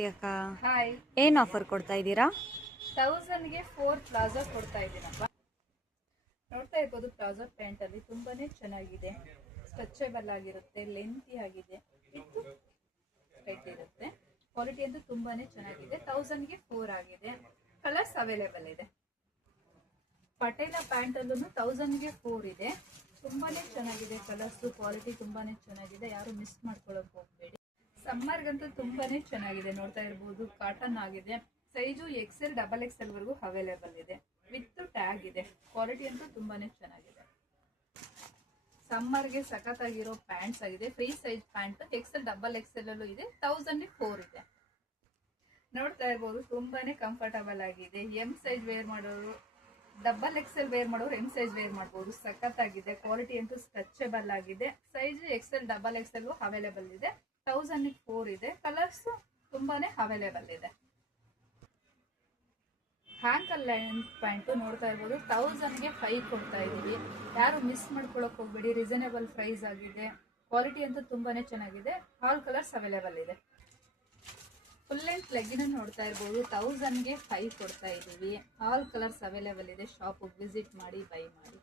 ಜ್ಯೋತಿ ಅಕ್ಕ, ಹಾಯ್. ಏನ್ ಆಫರ್ ಕೊಡ್ತಾ ಇದ್ದೀರಾ? 1000ಗೆ 4 ಪ್ಲಾಜೋ ಕೊಡ್ತಾ ಇದ್ದೀನಪ್ಪ. ನೋಡ್ತಾ ಇರ್ಬೋದು, ಪ್ಲಾಜೋ ಪ್ಯಾಂಟ್ ಅಲ್ಲಿ ತುಂಬಾನೇ ಚೆನ್ನಾಗಿದೆ, ಸ್ಟ್ರೆಚಬಲ್ ಆಗಿರುತ್ತೆ, ಲೆಂತಿ ಆಗಿದೆ, ಇದು ಸ್ಟ್ರೈಟ್ ಇರುತ್ತೆ. ಕ್ವಾಲಿಟಿ ಅಂತೂ ತುಂಬಾನೇ ಚೆನ್ನಾಗಿದೆ. 1000ಗೆ 4 ಆಗಿದೆ. ಕಲರ್ಸ್ ಅವೈಲೇಬಲ್ ಇದೆ. ಪಟೇಲ ಪ್ಯಾಂಟ್ ಅಲ್ಲೂ 1000ಗೆ 4 ಇದೆ. ತುಂಬಾನೇ ಚೆನ್ನಾಗಿದೆ, ಕಲರ್ಸ್ ಕ್ವಾಲಿಟಿ ತುಂಬಾನೇ ಚೆನ್ನಾಗಿದೆ, ಯಾರು ಮಿಸ್ ಮಾಡ್ಕೊಳಕ್ ಹೋಗ್ಬೇಡಿ. ಸಮ್ಮರ್ಗಂತೂ ತುಂಬಾನೇ ಚೆನ್ನಾಗಿದೆ. ನೋಡ್ತಾ ಇರ್ಬೋದು, ಕಾಟನ್ ಆಗಿದೆ. ಸೈಜು XL XXL ವರೆಗೂ ಅವೈಲೇಬಲ್ ಇದೆ. ವಿತ್ ಟ್ಯಾಗ್ ಇದೆ. ಕ್ವಾಲಿಟಿ ಅಂತೂ ತುಂಬಾನೇ ಚೆನ್ನಾಗಿದೆ. ಸಮ್ಮರ್ಗೆ ಸಖತ್ತಾಗಿರೋ ಪ್ಯಾಂಟ್ಸ್ ಆಗಿದೆ. Free size pant XL XXL ಅಲ್ಲೂ ಇದೆ. 1000ಗೆ 4 ಇದೆ. ನೋಡ್ತಾ ಇರ್ಬೋದು, ತುಂಬಾನೇ ಕಂಫರ್ಟಬಲ್ ಆಗಿದೆ. ಎಂ ಸೈಜ್ ವೇರ್ ಮಾಡೋರು, XXL ವೇರ್ ಮಾಡೋರು ಎಂ ಸೈಜ್ ವೇರ್ ಮಾಡಬಹುದು. ಸಖತ್ತಾಗಿದೆ. ಕ್ವಾಲಿಟಿ ಅಂತೂ ಸ್ಟ್ರೆಚಬಲ್ ಆಗಿದೆ. ಸೈಜ್ XL XXL ಅವೈಲೇಬಲ್ ಇದೆ. 1000ಗೆ 4 ಇದೆ. ಕಲರ್ಸ್ ತುಂಬಾನೇ ಅವೈಲೇಬಲ್ ಇದೆ. ಹ್ಯಾಂಕಲ್ ಲೆಂತ್ ಪ್ಯಾಂಟು ನೋಡ್ತಾ ಇರ್ಬೋದು, 1000ಗೆ 5 ಕೊಡ್ತಾ ಇದೀವಿ. ಯಾರು ಮಿಸ್ ಮಾಡ್ಕೊಳಕ್ ಹೋಗ್ಬೇಡಿ. ರೀಸನೇಬಲ್ ಪ್ರೈಸ್ ಆಗಿದೆ. ಕ್ವಾಲಿಟಿ ಅಂತೂ ತುಂಬಾನೇ ಚೆನ್ನಾಗಿದೆ. ಆಲ್ ಕಲರ್ಸ್ ಅವೈಲೇಬಲ್ ಇದೆ. ಫುಲ್ ಲೆಂತ್ ಲೆಗ್ಗಿನ ನೋಡ್ತಾ ಇರ್ಬೋದು, 1000ಗೆ 5 ಕೊಡ್ತಾ ಇದೀವಿ. ಆಲ್ ಕಲರ್ಸ್ ಅವೈಲೇಬಲ್ ಇದೆ. ಶಾಪ್ ವಿಸಿಟ್ ಮಾಡಿ, ಬೈ ಮಾಡಿ.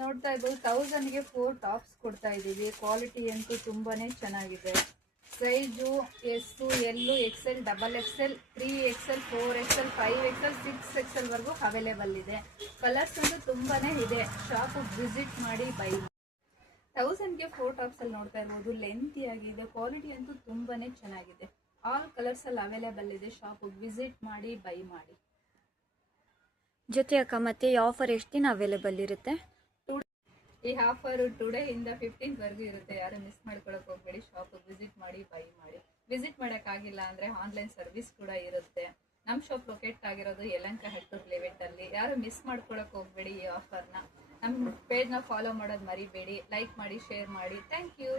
ನೋಡ್ತಾ ಇರ್ಬೋದು, 1000ಗೆ 4 ಟಾಪ್ಸ್ ಕೊಡ್ತಾ ಇದೀವಿ. ಕ್ವಾಲಿಟಿ ಅಂತೂ ತುಂಬಾನೇ ಚೆನ್ನಾಗಿದೆ. Size S, L, XL, XXL, 3XL, 4XL, 5XL, 6XL ವರೆಗೂ ಅವೈಲೇಬಲ್ ಇದೆ. ಕಲರ್ಸ್ ಅಂತೂ ತುಂಬಾನೇ ಇದೆ. ಶಾಪ್ ವಿಸಿಟ್ ಮಾಡಿ, ಬೈ ಮಾಡಿ. 1000ಗೆ 4 ಟಾಪ್ಸ್ ಅಲ್ಲಿ ನೋಡ್ತಾ ಇರ್ಬೋದು, ಲೆಂತಿ ಆಗಿದೆ. ಕ್ವಾಲಿಟಿ ಅಂತೂ ತುಂಬಾನೇ ಚೆನ್ನಾಗಿದೆ. ಆಲ್ ಕಲರ್ಸ್ ಅಲ್ಲಿ ಅವೈಲೇಬಲ್ ಇದೆ. ಶಾಪ್ ವಿಸಿಟ್ ಮಾಡಿ, ಬೈ ಮಾಡಿ. ಜ್ಯೋತಿ ಅಕ್ಕ, ಮತ್ತೆ ಈ ಆಫರ್ ಎಷ್ಟು ದಿನ ಅವೈಲೇಬಲ್ ಇರುತ್ತೆ? ಈ ಆಫರ್ ಟುಡೇ ಇಂದ 15th ವರೆಗೂ ಇರುತ್ತೆ. ಯಾರು ಮಿಸ್ ಮಾಡ್ಕೊಳಕ್ ಹೋಗ್ಬೇಡಿ. ಶಾಪ್ ವಿಸಿಟ್ ಮಾಡಿ, ಬೈ ಮಾಡಿ. ವಿಸಿಟ್ ಮಾಡಕ್ ಆಗಿಲ್ಲ ಅಂದ್ರೆ ಆನ್ಲೈನ್ ಸರ್ವಿಸ್ ಕೂಡ ಇರುತ್ತೆ. ನಮ್ ಶಾಪ್ ಲೊಕೇಟ್ ಆಗಿರೋದು ಯಲಹಂಕ ಹೆಡ್ಕೋರ್ಟ್ ಲೆವೆಟ್ ಅಲ್ಲಿ. ಯಾರು ಮಿಸ್ ಮಾಡ್ಕೊಳಕ್ ಹೋಗ್ಬೇಡಿ. ಈ ಆಫರ್ನ ನಮ್ ಪೇಜ್ನ ಫಾಲೋ ಮಾಡೋದು ಮರಿಬೇಡಿ. ಲೈಕ್ ಮಾಡಿ, ಶೇರ್ ಮಾಡಿ. Thank you.